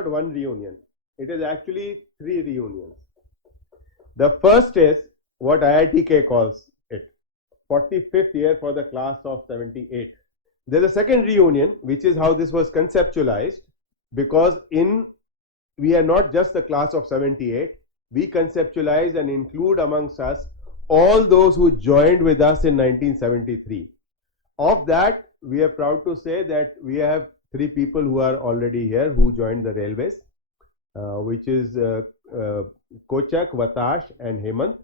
not one reunion. It is actually 3 reunions. The first is what IITK calls it, 45th year for the class of 78. There's a second reunion, which is how this was conceptualized, because we are not just the class of 78, we conceptualize and include amongst us all those who joined with us in 1973. Of that, we are proud to say that we have 3 people who are already here who joined the railways, which is Kochak, Vatash and Hemant,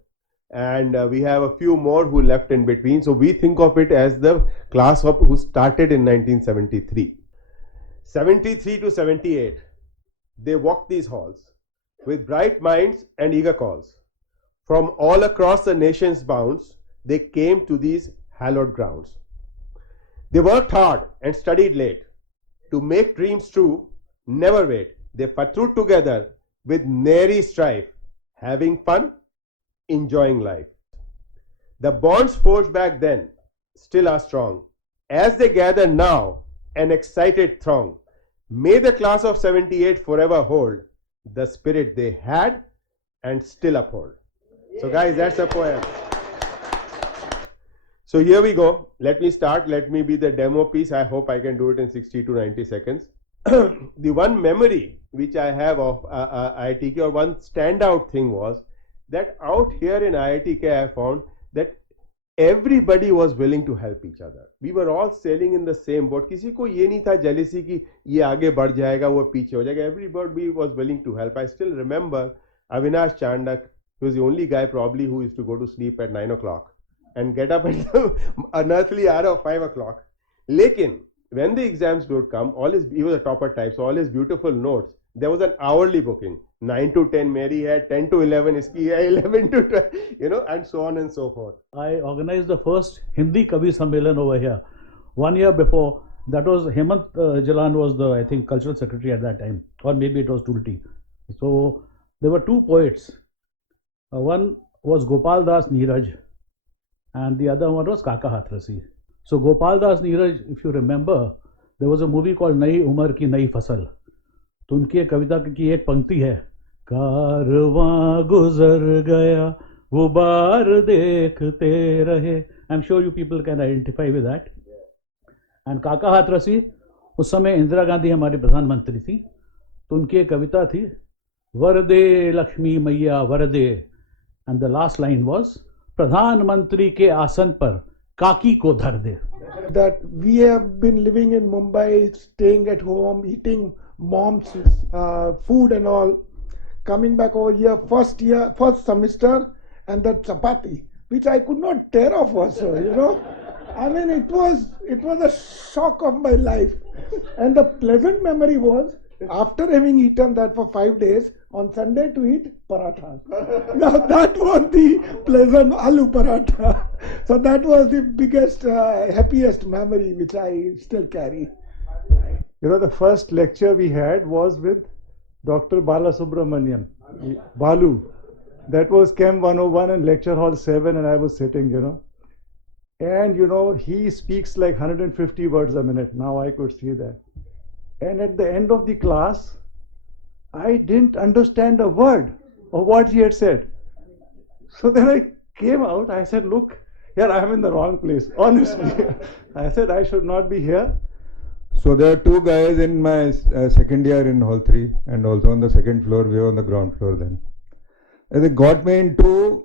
and we have a few more who left in between. So we think of it as the class of who started in 1973. 73 to 78, they walked these halls with bright minds and eager calls. From all across the nation's bounds, they came to these hallowed grounds. They worked hard and studied late. To make dreams true, never wait. They patrolled together with nary strife, having fun, enjoying life. The bonds forged back then still are strong. As they gather now, an excited throng, may the class of 78 forever hold the spirit they had and still uphold. So guys, that's a poem. So here we go. Let me start. Let me be the demo piece. I hope I can do it in 60 to 90 seconds. The one memory which I have of IITK, or one standout thing, was that out here in IITK I found that everybody was willing to help each other. We were all sailing in the same boat. किसी को ये नहीं था jealousy कि ये आगे बढ़ जाएगा वो पीछे हो जाएगा. Everybody was willing to help. I still remember Avinash Chandak. He was the only guy probably who used to go to sleep at 9 o'clock and get up at the unearthly hour of 5 o'clock. Lekin, when the exams would come, he was a topper type, so all his beautiful notes, there was an hourly booking. 9 to 10 Mary hai, 10 to 11 iski hai, 11 to 12, and so on and so forth. I organized the first Hindi Kavi Sammelan over here 1 year before. That was Hemant Jalan was the, I think, cultural secretary at that time, or maybe it was Tulti. So there were 2 poets. One was Gopal Das Neeraj and the other one was Kaka Hatrasi. So Gopal Das Neeraj, if you remember, there was a movie called Nayi Umar Ki Nayi Fasal. तो उनकी एक कविता की एक पंक्ति है, कारवां गुजर गया वो बार देखते रहे. I'm sure you people can identify with that. And काका हाथरसी, उस समय इंदिरा गांधी हमारी प्रधानमंत्री थी, तो उनकी एक कविता थी, वरदे लक्ष्मी मैया वरदे, and the last line was, प्रधानमंत्री के आसन पर काकी को धर दे. That we have been living in Mumbai, staying at home, eating mom's food and all, coming back over here, first semester, and that chapati, which I could not tear off also, I mean, it was a shock of my life. And the pleasant memory was, after having eaten that for 5 days, on Sunday to eat paratha. Now that was the pleasant aloo paratha. So that was the biggest, happiest memory which I still carry. The first lecture we had was with Dr. Balasubramanian, Balu. That was Chem 101 and Lecture Hall 7, and I was sitting, And, he speaks like 150 words a minute. Now I could see that. And at the end of the class, I didn't understand a word of what he had said. So then I came out, I said, look, here I am in the wrong place, honestly. I said, I should not be here. So there are 2 guys in my second year in Hall 3 and also on the second floor. We were on the ground floor then. And they got me into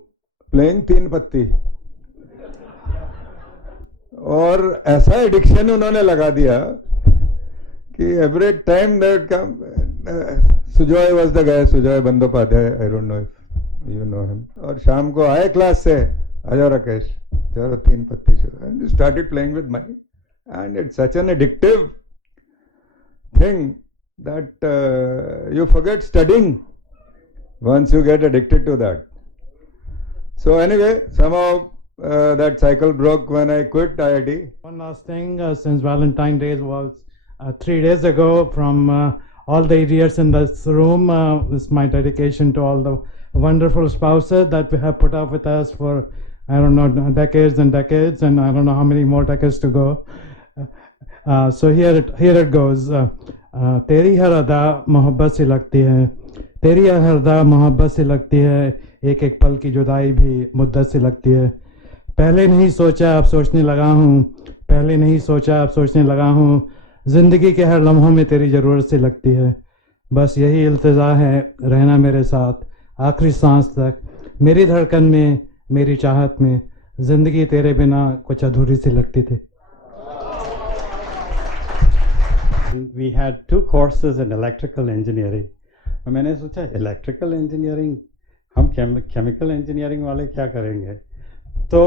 playing Teen Patti. और ऐसा addiction उन्होंने लगा दिया कि every time that come, Sujoy was the guy, Sujoy Bandyopadhyay, I don't know if you know him. और शाम को आए क्लास से, आ जाओ राकेश, चलो तीन पत्ती शुरू. And started playing with money. And it's such an addictive thing that you forget studying once you get addicted to that. So anyway, somehow that cycle broke when I quit IIT. One last thing, since Valentine's Day was 3 days ago, from all the idiots in this room, this is my dedication to all the wonderful spouses that we have put up with us for, I don't know, decades and decades, and I don't know how many more decades to go. So here it goes. तेरी हर अदा मोहब्बत सी लगती है, तेरी हर अदा मोहब्बत सी लगती है, एक एक पल की जुदाई भी मुद्दत सी लगती है। पहले नहीं सोचा अब सोचने लगा हूँ, पहले नहीं सोचा अब सोचने लगा हूँ, ज़िंदगी के हर लम्हों में तेरी ज़रूरत सी लगती है। बस यही इल्तिजा है रहना मेरे साथ आखिरी सांस तक, मेरी धड़कन में मेरी चाहत में, ज़िंदगी तेरे बिना कुछ अधूरी सी लगती थी। We had 2 courses in electrical engineering. और मैंने सोचा इलेक्ट्रिकल इंजीनियरिंग, हम केमिकल इंजीनियरिंग वाले क्या करेंगे, तो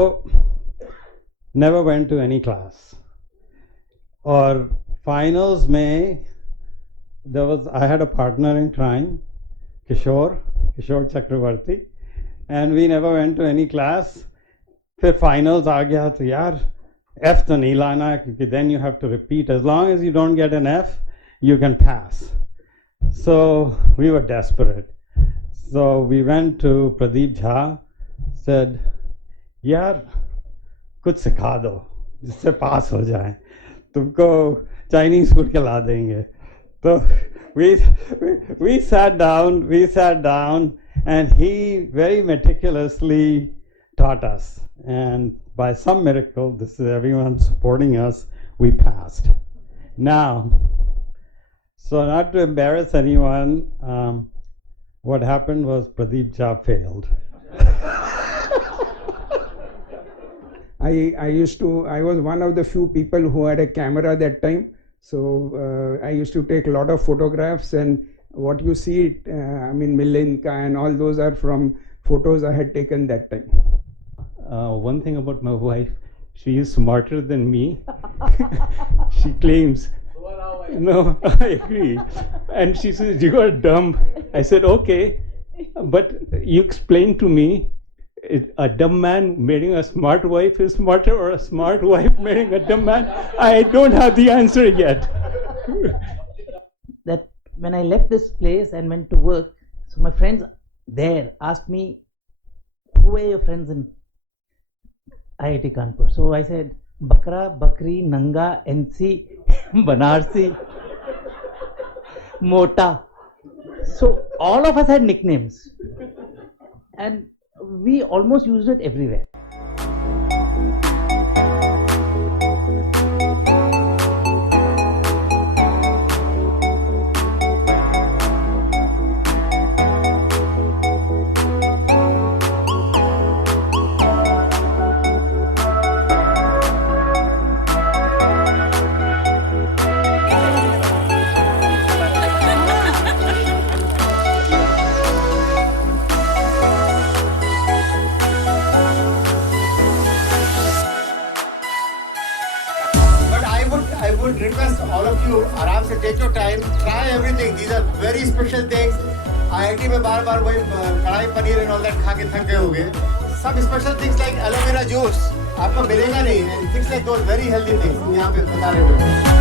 never went to any class. और finals में I had a partner in crime, Kishore Chakravarti, and we never went to any class. फिर finals आ गया तो यार F तो नहीं लाना है, क्योंकि then you have to repeat. As long as you don't get an F, you can pass. So we were desperate. So we went to Pradeep Jha, said, यार कुछ सिखा दो जिससे पास हो जाए, तुमको चाइनीज फूड खिला देंगे. तो we sat down and he very meticulously taught us, and by some miracle, this is everyone supporting us, we passed. Now, so not to embarrass anyone, what happened was Pradeep Jha failed. I was one of the few people who had a camera that time. So I used to take a lot of photographs, and what you see, Milenka and all those are from photos I had taken that time. One thing about my wife, she is smarter than me. She claims. No, I agree. And she says, you are dumb. I said, okay, but you explain to me, a dumb man marrying a smart wife is smarter, or a smart wife marrying a dumb man? I don't have the answer yet. That when I left this place and went to work, so my friends there asked me, who were your friends in IIT Kanpur? So I said, Bakra, Bakri, Nanga, NC, Banarsi, Mota. So all of us had nicknames, and we almost used it everywhere. I would request all of you, आराम से take your time, try everything. These are very special things. IIT में बार-बार वही कढ़ाई paneer and all that खा के थक गए होंगे. Some special things like aloe vera juice आपको मिलेगा नहीं, and things like those very healthy things यहाँ पे बता रहे हैं.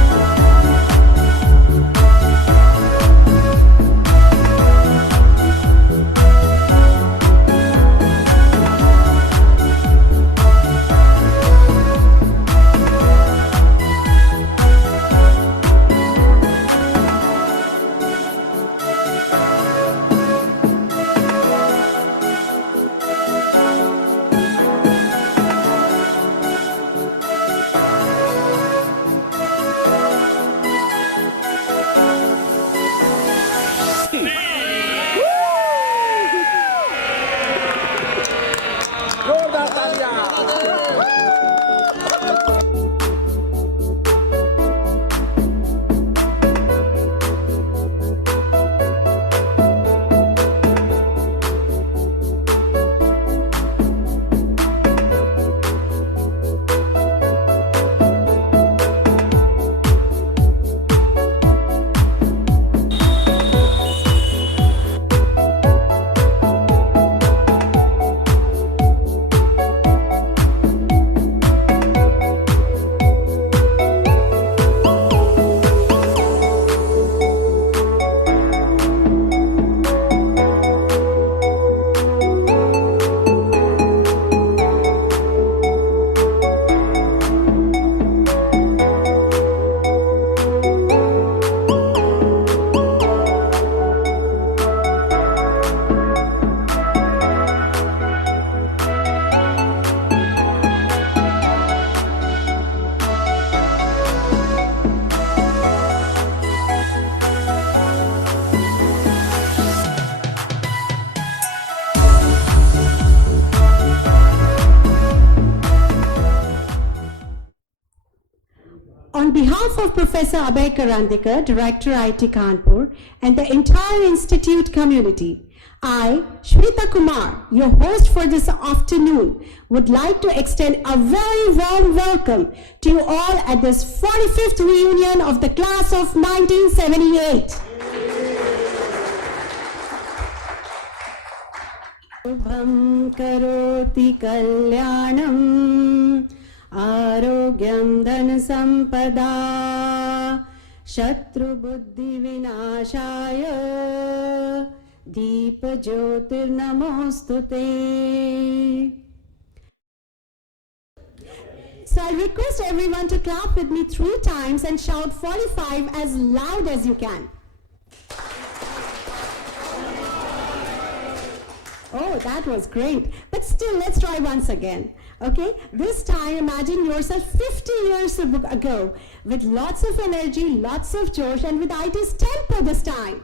On behalf of Professor Abhay Karandikar, Director IIT Kanpur, and the entire institute community, I, Shweta Kumar, your host for this afternoon, would like to extend a very warm welcome to you all at this 45th reunion of the class of 1978. Shubham karoti kalyanam Arogyam dhan sampada Shatru buddhi vinashaya Deepa jyotir namostute. So I request everyone to clap with me 3 times and shout 45 as loud as you can. Oh, that was great. But still, let's try once again. Okay? This time, imagine yourself 50 years ago with lots of energy, lots of josh, and with IIT's tempo this time.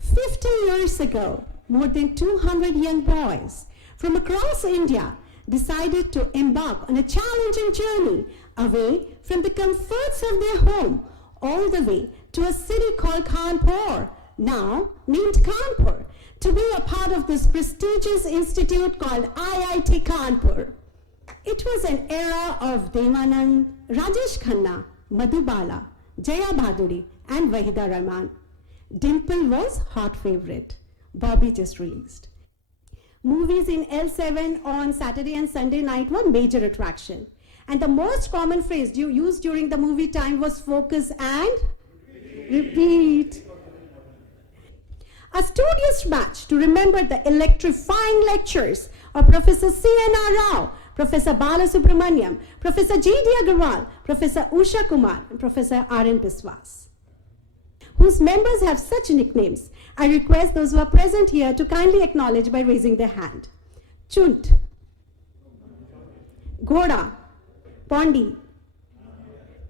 50 years ago, more than 200 young boys from across India decided to embark on a challenging journey away from the comforts of their home all the way to a city called Kanpur, now named Kanpur, to be a part of this prestigious institute called IIT Kanpur. It was an era of Devanand, Rajesh Khanna, Madhubala, Jaya Bhaduri, and Wahida Rahman. Dimple was hot favorite. Bobby just released. Movies in L7 on Saturday and Sunday night were major attraction. And the most common phrase used during the movie time was focus and repeat. A studious batch to remember the electrifying lectures of Professor C.N.R. Rao, Professor Bala Subramaniam, Professor J.D. Agarwal, Professor Usha Kumar, and Professor R.N. Biswas, whose members have such nicknames. I request those who are present here to kindly acknowledge by raising their hand. Chunt, Ghoda, Pondi,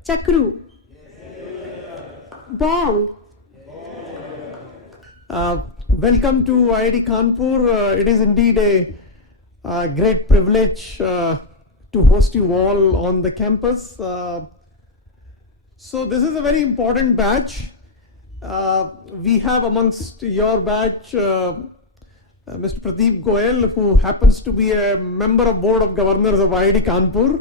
Chakru, Bong. Welcome to IIT Kanpur. It is indeed a great privilege to host you all on the campus. So this is a very important batch. We have amongst your batch Mr. Pradeep Goyal, who happens to be a member of Board of Governors of IIT Kanpur.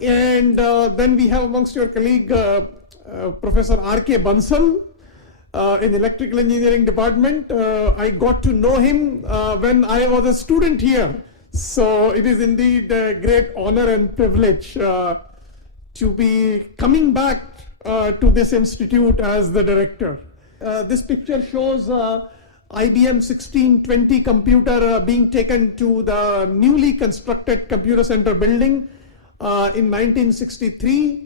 And then we have amongst your colleague Professor R.K. Bansal in Electrical Engineering Department. I got to know him when I was a student here. So it is indeed a great honor and privilege to be coming back to this institute as the director. This picture shows IBM 1620 computer being taken to the newly constructed computer center building in 1963.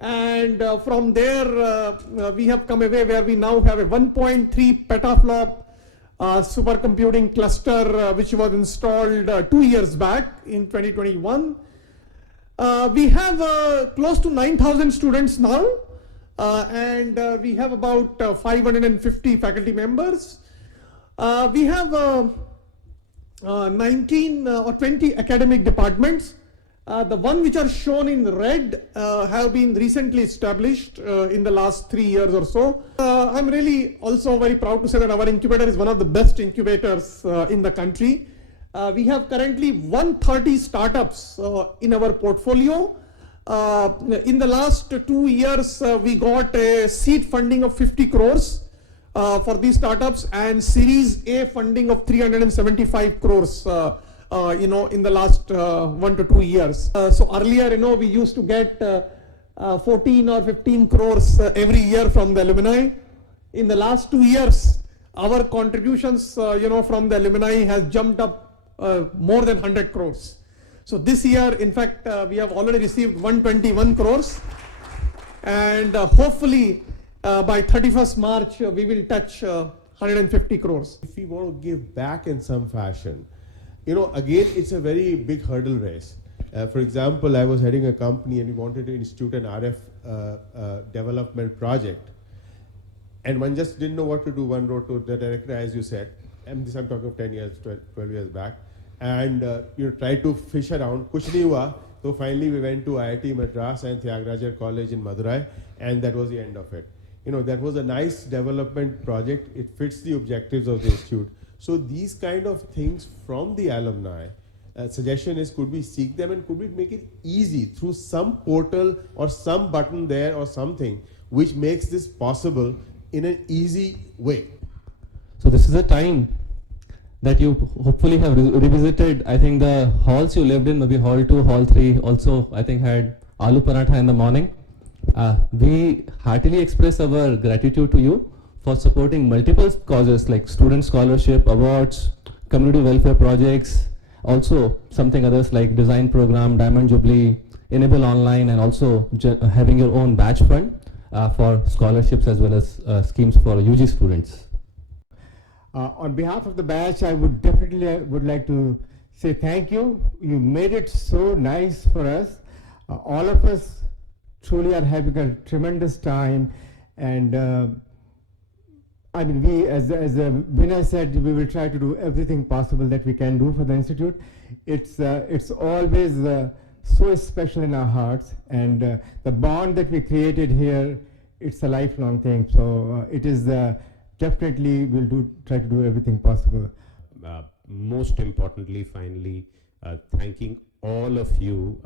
And from there we have come away where we now have a 1.3 petaflop supercomputing cluster which was installed 2 years back in 2021. We have close to 9,000 students now, and we have about 550 faculty members. We have 19 or 20 academic departments. The one which are shown in red have been recently established in the last 3 years or so. I'm really also very proud to say that our incubator is one of the best incubators in the country. We have currently 130 startups in our portfolio. In the last 2 years, we got a seed funding of 50 crores for these startups and Series A funding of 375 crores. In the last 1 to 2 years. So earlier, we used to get 14 or 15 crores every year from the alumni. In the last 2 years, our contributions, from the alumni has jumped up more than 100 crores. So this year, in fact, we have already received 121 crores. And hopefully, by 31st March, we will touch 150 crores. If we want to give back in some fashion, again, it's a very big hurdle race. For example, I was heading a company and we wanted to institute an RF development project. And one just didn't know what to do. One wrote to the director, as you said. and this I'm talking of 10 years, 12 years back, and tried to fish around. Kuch nahi hua. So finally we went to IIT Madras and Tyagaraja College in Madurai, and that was the end of it. That was a nice development project. It fits the objectives of the institute. So these kind of things from the alumni, suggestion is, could we seek them and could we make it easy through some portal or some button there or something which makes this possible in an easy way? So this is a time that you hopefully have revisited. I think the halls you lived in, maybe hall 2, hall 3 also I think had aloo paratha in the morning. We heartily express our gratitude to you for supporting multiple causes like student scholarship, awards, community welfare projects, also something others like design program, Diamond Jubilee, Enable Online, and also having your own batch fund for scholarships as well as schemes for UG students. On behalf of the batch, I would definitely would like to say thank you. You made it so nice for us. All of us truly are having a tremendous time, and I mean, we, as Vinay said, we will try to do everything possible that we can do for the institute. It's always so special in our hearts, and the bond that we created here, it's a lifelong thing. So it is definitely we'll try to do everything possible. Most importantly, finally, thanking all of you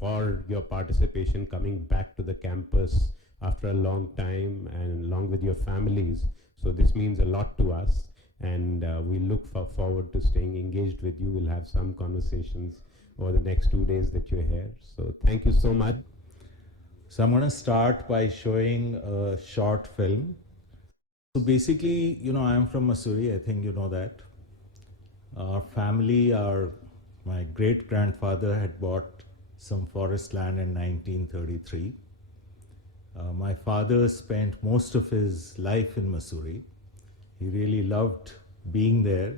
for your participation, coming back to the campus after a long time and along with your families. So this means a lot to us, and we look forward to staying engaged with you. We'll have some conversations over the next 2 days that you're here. So thank you so much. So I'm going to start by showing a short film. So basically, I'm from Mussoorie, I think you know that. Our family, my great-grandfather had bought some forest land in 1933. My father spent most of his life in Mussoorie. He really loved being there,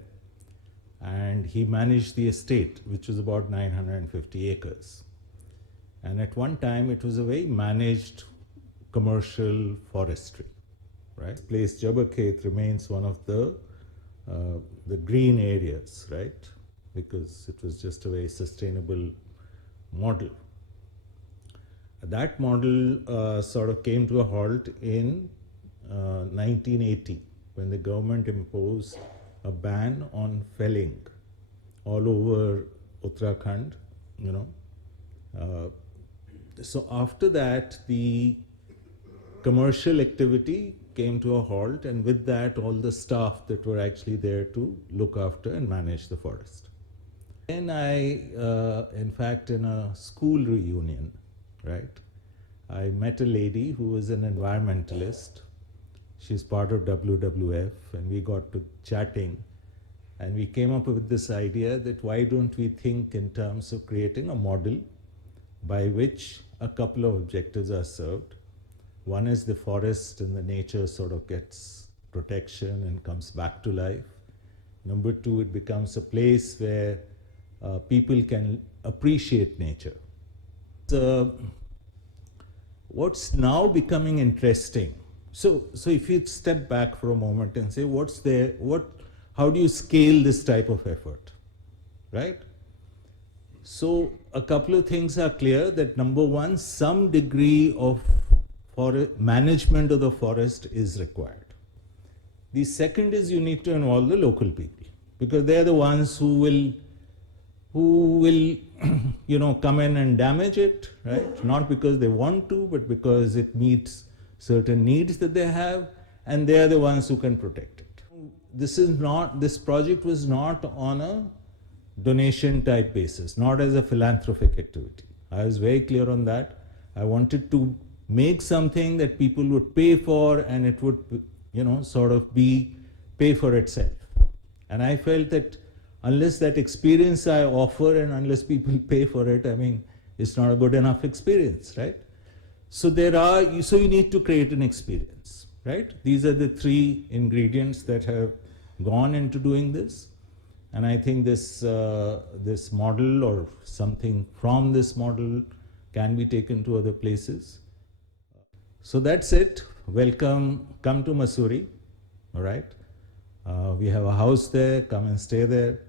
and he managed the estate, which was about 950 acres. And at one time, it was a very managed commercial forestry. Right? Place Jabakhet remains one of the green areas, right? Because it was just a very sustainable model. That model sort of came to a halt in 1980 when the government imposed a ban on felling all over Uttarakhand, So after that, the commercial activity came to a halt, and with that, all the staff that were actually there to look after and manage the forest. Then in fact, in a school reunion, right, I met a lady who was an environmentalist. She's part of WWF, and we got to chatting, and we came up with this idea that why don't we think in terms of creating a model by which a couple of objectives are served. One is the forest and the nature sort of gets protection and comes back to life. Number two, it becomes a place where people can appreciate nature. So, what's now becoming interesting? So if you step back for a moment and say, how do you scale this type of effort, right? So a couple of things are clear, that number one, some degree of management of the forest is required. The second is you need to involve the local people, because they are the ones who will come in and damage it, right? Not because they want to, but because it meets certain needs that they have, and they are the ones who can protect it. This project was not on a donation type basis, not as a philanthropic activity. I was very clear on that. I wanted to make something that people would pay for, and it would, sort of pay for itself. And I felt that unless that experience I offer and unless people pay for it, it's not a good enough experience, right? So you need to create an experience, right? These are the three ingredients that have gone into doing this. And I think this model or something from this model can be taken to other places. So that's it. Welcome. Come to Mussoorie. All right. We have a house there. Come and stay there.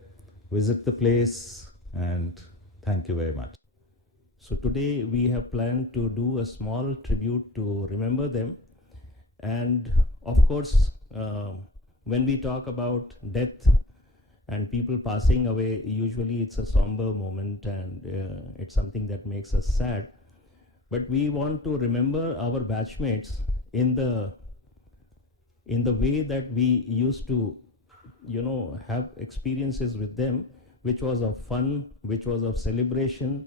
Visit the place, and thank you very much. So today we have planned to do a small tribute to remember them. And of course, when we talk about death and people passing away, usually it's a somber moment, and it's something that makes us sad. But we want to remember our batchmates in the way that we used to, have experiences with them, which was of fun, which was of celebration.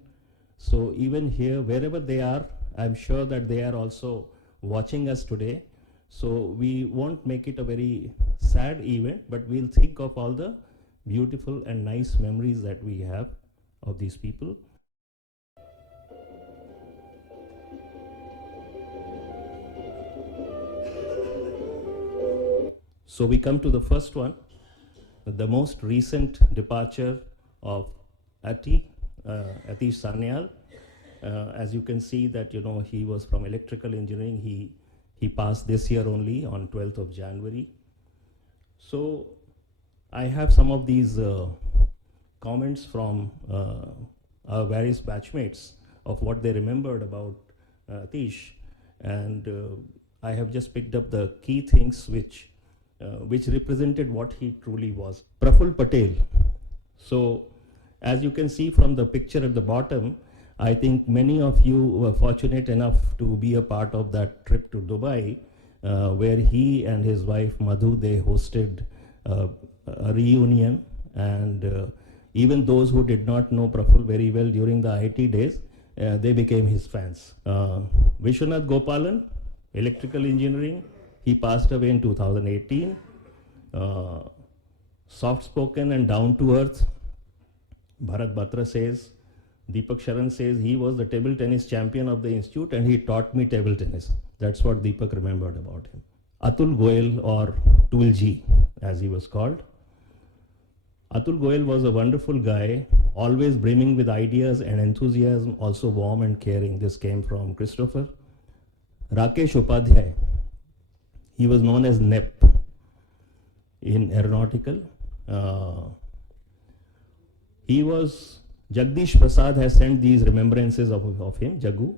So even here, wherever they are, I'm sure that they are also watching us today. So we won't make it a very sad event, but we'll think of all the beautiful and nice memories that we have of these people. So we come to the first one, the most recent departure of Atish Sanyal. As you can see that, he was from electrical engineering. He passed this year only on 12th of January. So I have some of these comments from our various batchmates of what they remembered about Atish. And I have just picked up the key things which represented what he truly was. Praful Patel. So as you can see from the picture at the bottom, I think many of you were fortunate enough to be a part of that trip to Dubai, where he and his wife Madhu, they hosted a reunion. And even those who did not know Praful very well during the IIT days, they became his fans. Vishwanath Gopalan, electrical engineering, he passed away in 2018. Soft-spoken and down-to-earth, Bharat Batra says. Deepak Sharan says he was the table tennis champion of the institute and he taught me table tennis. That's what Deepak remembered about him. Atul Goyal, or Tulji as he was called. Atul Goyal was a wonderful guy, always brimming with ideas and enthusiasm, also warm and caring. This came from Christopher. Rakesh Upadhyay, he was known as NEP in aeronautical. Jagdish Prasad has sent these remembrances of him, Jagu.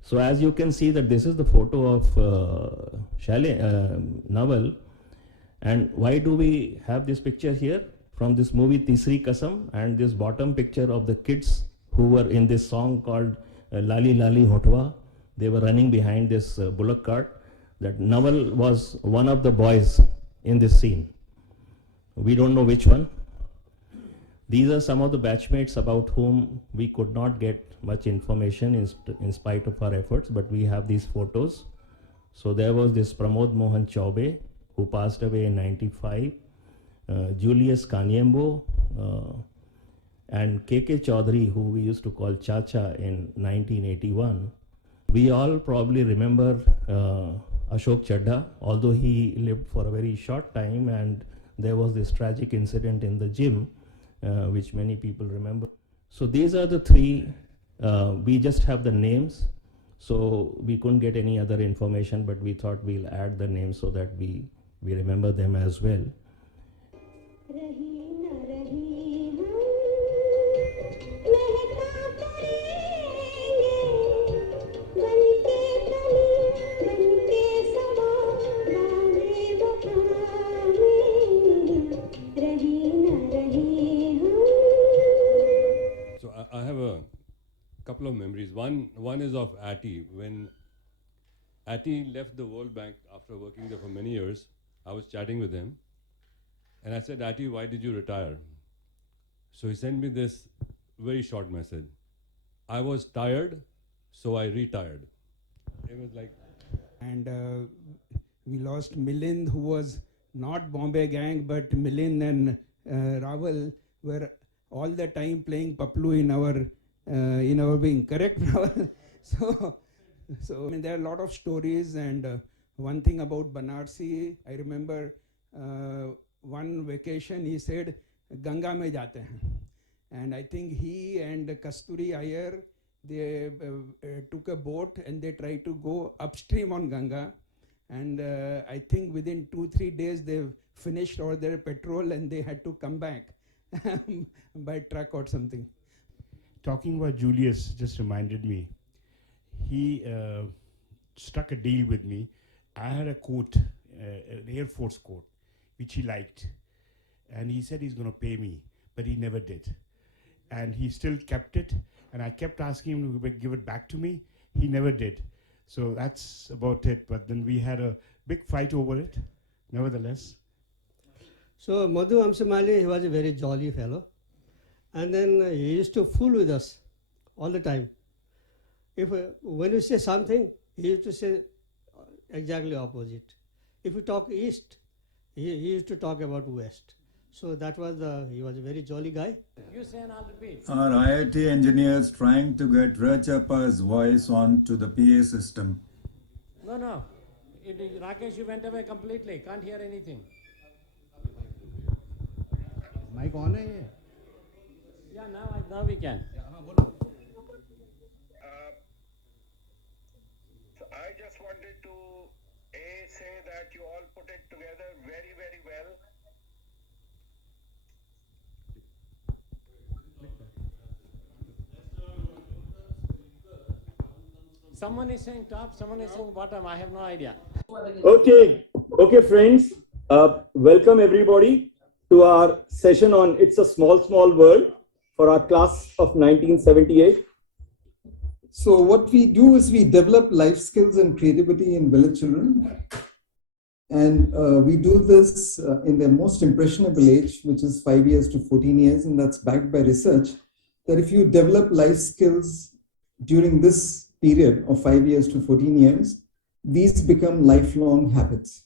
So as you can see that this is the photo of Naval. And why do we have this picture here? From this movie Tisri Kasam, and this bottom picture of the kids who were in this song called Lali Lali Hotwa. They were running behind this bullock cart. That Naval was one of the boys in this scene. We don't know which one. These are some of the batchmates about whom we could not get much information in spite of our efforts, but we have these photos. So there was this Pramod Mohan Chaube, who passed away in 95, Julius Kanyembo, and KK Chaudhary, who we used to call Chacha, in 1981. We all probably remember Ashok Chadda, although he lived for a very short time, and there was this tragic incident in the gym, which many people remember. So these are the three. We just have the names, so we couldn't get any other information, but we thought we'll add the names so that we remember them as well. So I have a couple of memories. One is of Ati. When Ati left the World Bank after working there for many years, I was chatting with him, and I said, Ati, why did you retire? So he sent me this very short message. I was tired, so I retired. It was like... And we lost Milind, who was not Bombay Gang, but Milind and Raval were all the time playing Paplu in our wing. Correct, Raval? So I mean, there are a lot of stories, and one thing about Banarsi, I remember one vacation he said, Ganga mein jate hain. And I think he and Kasturi Iyer, they took a boat and they tried to go upstream on Ganga. And I think within 2-3 days they finished all their petrol and they had to come back by truck or something. Talking about Julius just reminded me, he struck a deal with me. I had a coat, an Air Force coat, which he liked. And he said he's going to pay me, but he never did. And he still kept it. And I kept asking him to give it back to me. He never did. So that's about it. But then we had a big fight over it, nevertheless. So Madhu Amsamali, he was a very jolly fellow. And then he used to fool with us all the time. If when we say something, he used to say exactly opposite. If we talk east, he used to talk about west. So that was he was a very jolly guy. You say and I'll repeat. Are IIT engineers trying to get Rachappa's voice onto the PA system? No. Rakesh, you went away completely. Can't hear anything. Mic on hai? Yeah, now we can. So I just wanted to say that you all put it together very, very well. Someone is saying top, someone is saying bottom. I have no idea. Okay, friends. Welcome everybody to our session on It's a Small, Small World for our class of 1978. So what we do is we develop life skills and creativity in village children. And we do this in their most impressionable age, which is 5 years to 14 years. And that's backed by research that if you develop life skills during this period of 5 years to 14 years, these become lifelong habits.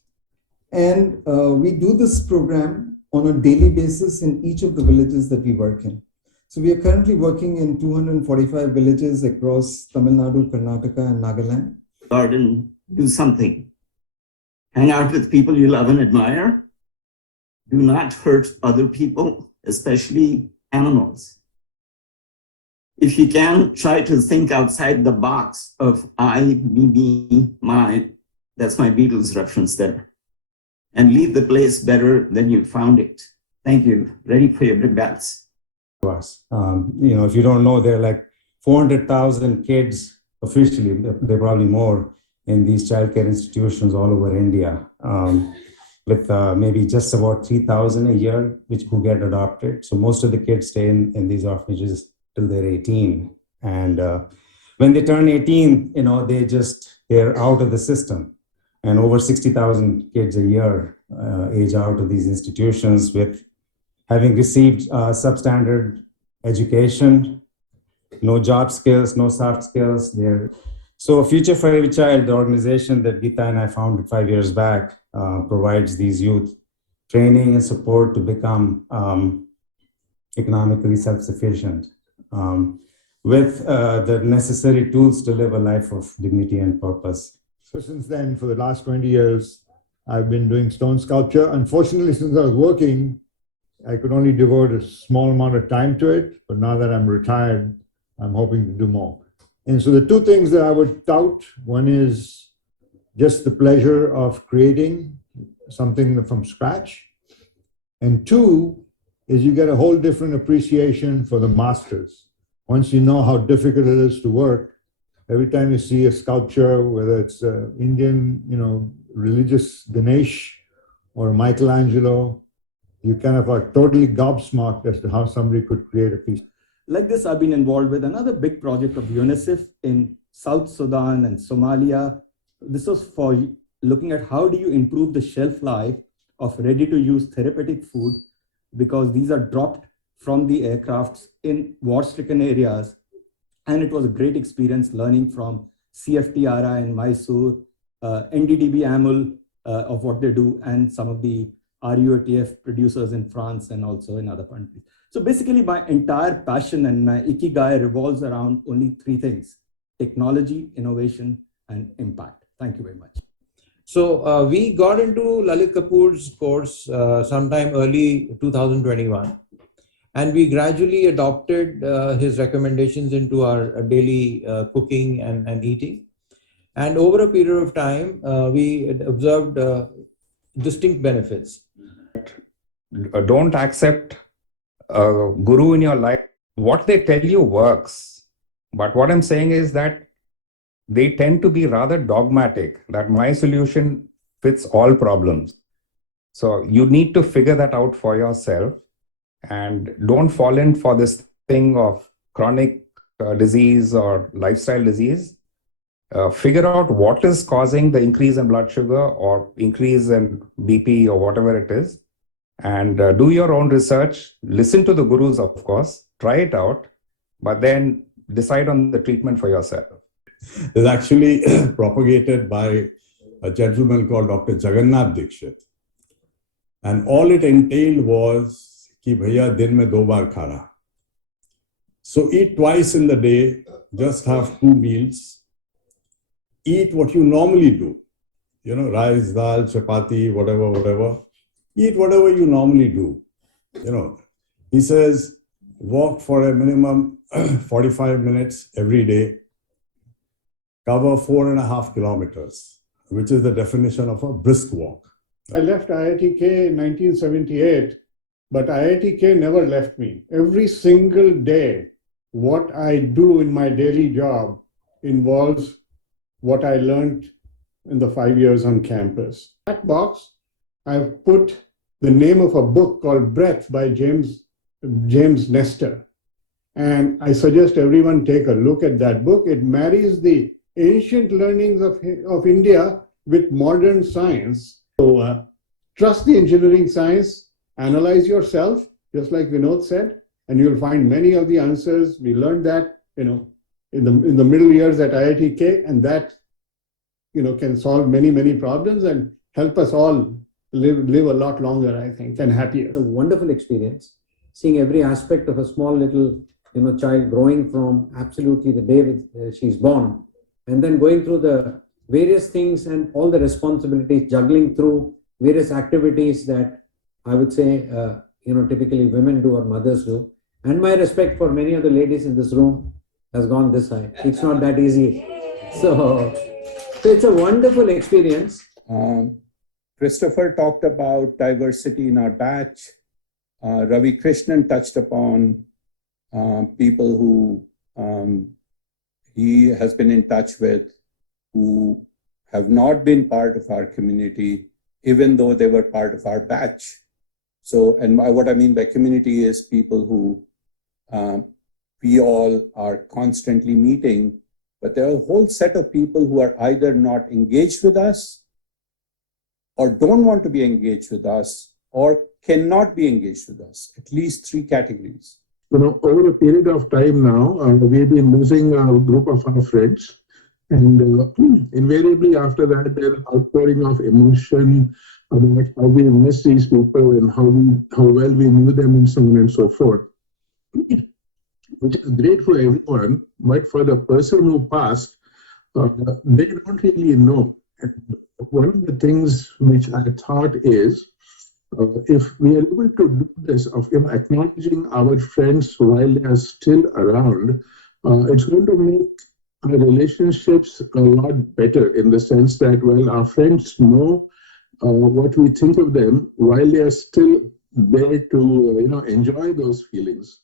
And we do this program on a daily basis in each of the villages that we work in. So we are currently working in 245 villages across Tamil Nadu, Karnataka, and Nagaland. Garden, do something. Hang out with people you love and admire. Do not hurt other people, especially animals. If you can, try to think outside the box of I, me, mine. That's my Beatles reference there. And leave the place better than you found it. Thank you. Ready for your big bats. If you don't know, there are like 400,000 kids officially, there are probably more in these childcare institutions all over India, with maybe just about 3,000 a year, who get adopted. So most of the kids stay in these orphanages till they're 18. And when they turn 18, they're out of the system. And over 60,000 kids a year age out of these institutions with having received substandard education, no job skills, no soft skills. So Future for Every Child, the organization that Geeta and I founded 5 years back, provides these youth training and support to become economically self-sufficient with the necessary tools to live a life of dignity and purpose. So since then, for the last 20 years, I've been doing stone sculpture. Unfortunately, since I was working, I could only devote a small amount of time to it. But now that I'm retired, I'm hoping to do more. And so the two things that I would tout, one is just the pleasure of creating something from scratch. And two is you get a whole different appreciation for the masters. Once you know how difficult it is to work, every time you see a sculpture, whether it's Indian, religious Ganesh or Michelangelo, you kind of are totally gobsmacked as to how somebody could create a piece. Like this, I've been involved with another big project of UNICEF in South Sudan and Somalia. This was for looking at how do you improve the shelf life of ready-to-use therapeutic food, because these are dropped from the aircrafts in war-stricken areas. And it was a great experience learning from CFTRI in Mysore, NDDB AMUL of what they do, and some of the RUATF producers in France and also in other countries. So basically my entire passion and my ikigai revolves around only three things: technology, innovation, and impact. Thank you very much. So we got into Lalit Kapoor's course sometime early 2021. And we gradually adopted his recommendations into our daily cooking and eating. And over a period of time, we observed distinct benefits. don't accept a guru in your life. What they tell you works. But what I'm saying is that they tend to be rather dogmatic, that my solution fits all problems. So you need to figure that out for yourself and don't fall in for this thing of chronic disease or lifestyle disease. Figure out what is causing the increase in blood sugar or increase in BP or whatever it is, and do your own research. Listen to the gurus, of course, try it out, but then decide on the treatment for yourself. Is actually propagated by a gentleman called Dr. Jagannath Dikshit. And all it entailed was कि भैया दिन में 2 बार खाना. So eat twice in the day, just have 2 meals. Eat what you normally do. You know, rice, dal, chapati, whatever. Eat whatever you normally do. You know, he says, walk for a minimum 45 minutes every day. Cover 4.5 kilometers, which is the definition of a brisk walk. I left IITK in 1978, but IITK never left me. Every single day, what I do in my daily job involves what I learned in the 5 years on campus. In that box, I've put the name of a book called Breath by James Nestor. And I suggest everyone take a look at that book. It marries the ancient learnings of India with modern science. So trust the engineering science, analyze yourself, just like Vinod said, and you'll find many of the answers. We learned that, in the middle years at IITK, and that, can solve many, many problems and help us all live a lot longer, I think, and happier. A wonderful experience, seeing every aspect of a small little, child growing from absolutely the day she's born, and then going through the various things and all the responsibilities, juggling through various activities that I would say, typically women do or mothers do. And my respect for many of the ladies in this room has gone this high. It's not that easy. So it's a wonderful experience. Christopher talked about diversity in our batch. Ravi Krishnan touched upon people who he has been in touch with who have not been part of our community, even though they were part of our batch. So, and what I mean by community is people who we all are constantly meeting, but there are a whole set of people who are either not engaged with us or don't want to be engaged with us or cannot be engaged with us, at least 3 categories. Over a period of time now, we've been losing a group of our friends. And invariably after that, there's outpouring of emotion about how we miss these people and how well we knew them and so on and so forth, which is great for everyone. But for the person who passed, they don't really know. And one of the things which I thought is, if we are able to do this, of acknowledging our friends while they are still around, it's going to make our relationships a lot better in the sense that, well, our friends know what we think of them while they are still there to, enjoy those feelings.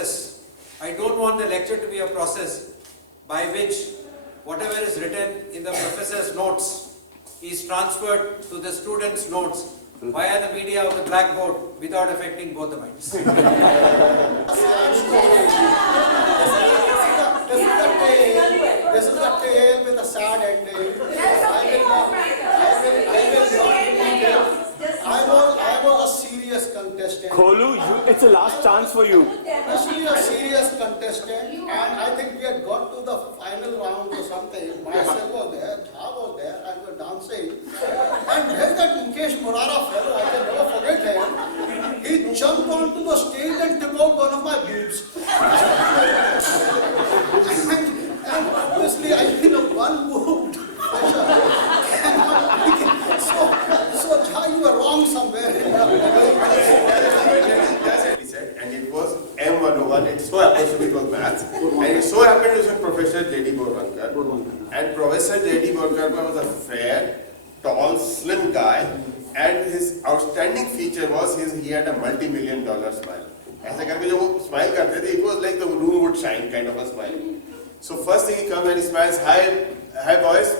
process. I don't want the lecture to be a process by which whatever is written in the professor's notes is transferred to the student's notes via the media of the blackboard without affecting both the minds. This is the tale with a sad ending. I was a serious contestant. Kholu, it's a last chance for you. Actually a serious contestant, and I think we had got to the final round or something. Myself was there, Jha was there, and we were dancing. And there's that Mukesh Murara fellow, I can never forget him. He jumped onto the stage and took out one of my boobs. And obviously I did a one-boobed pleasure. So Jha, you were wrong somewhere. And it was M101, it so happens to be called maths, and it so happened to be Professor J.D. Borwankar. And Professor J.D. Borwankar was a fair, tall, slim guy, and his outstanding feature was he had a multi-million-dollar smile. ऐसा करके जो वो smile करते थे, it was like the room would shine kind of a smile. So first thing he comes and he smiles, hi boys,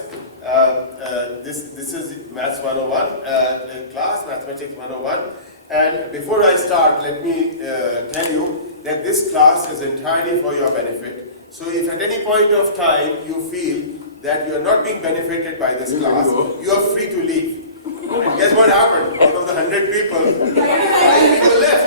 this is Maths 101 class, Mathematics 101. And before I start, let me tell you that this class is entirely for your benefit. So if at any point of time you feel that you are not being benefited by this class, you are free to leave. And guess what happened? Out of the 100 people, 5 people left.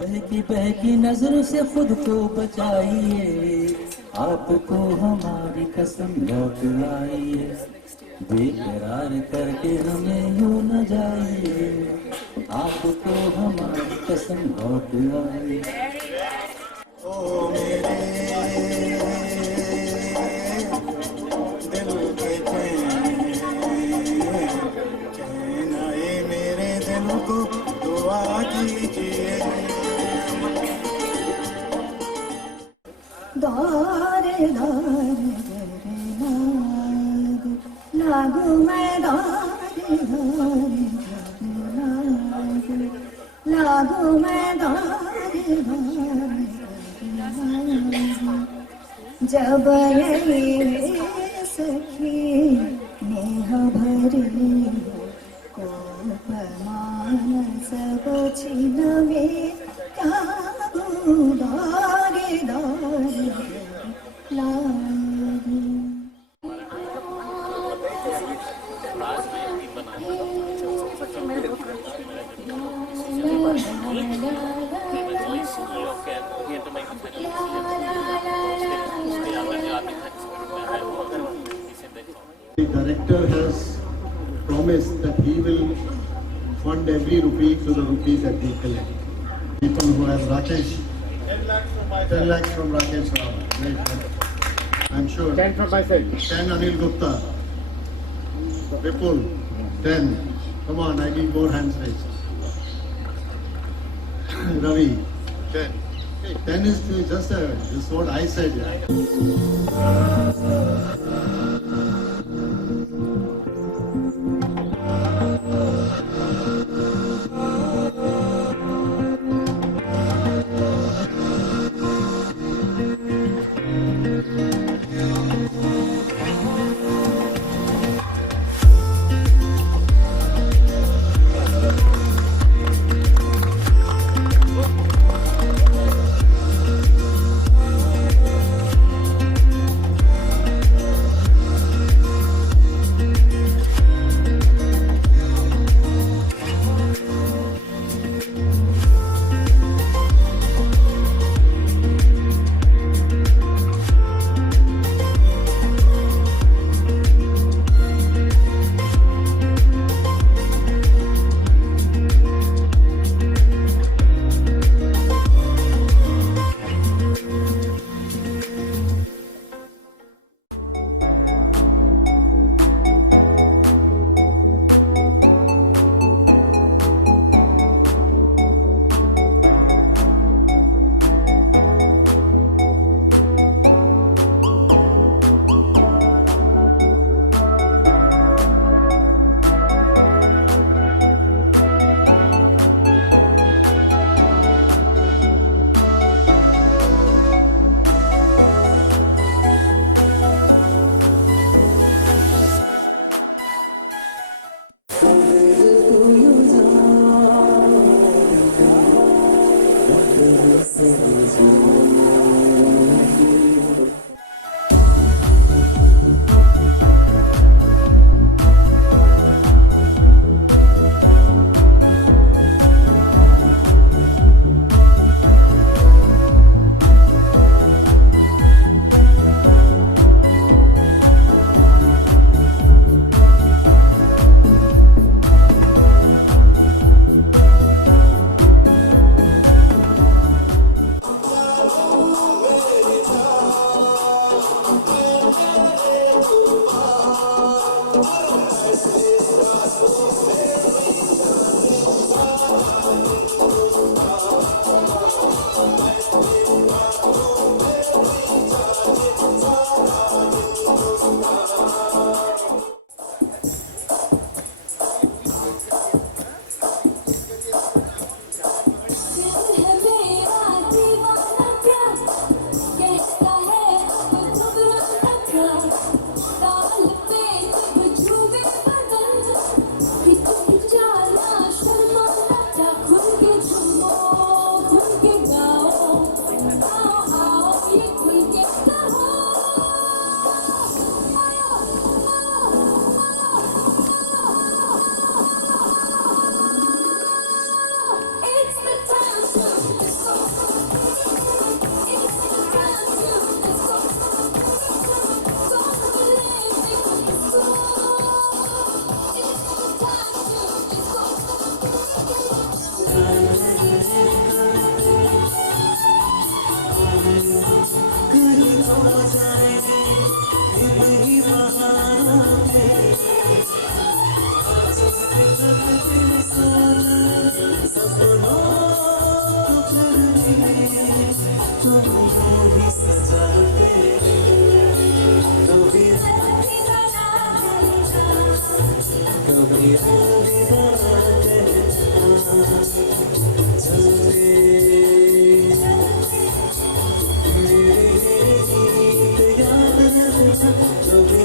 बहकी बहकी नजरों से खुद को बचाइए, आपको हमारी कसम लौट आइए, बेकरार करके हमें यूं न जाइए, आपको हमारी कसम लौट आइए। ओ मेरे दिल के चैन आए, मेरे दिल को दुआ कीजिए। दारे दारे लागू मैं दारे दारे लागू मैं दारे दारे जब ये सखी नेह भरी को पमान सब छिनवे promised that he will fund every rupee to the rupees that we collect. People who have Rakesh, 10 lakhs from Rakesh Rao. Great. I'm sure. 10 from my side. 10 Anil Gupta. Vipul, 10. Come on, I need more hands raised. Ravi, 10. 10 is just just what I said. Kami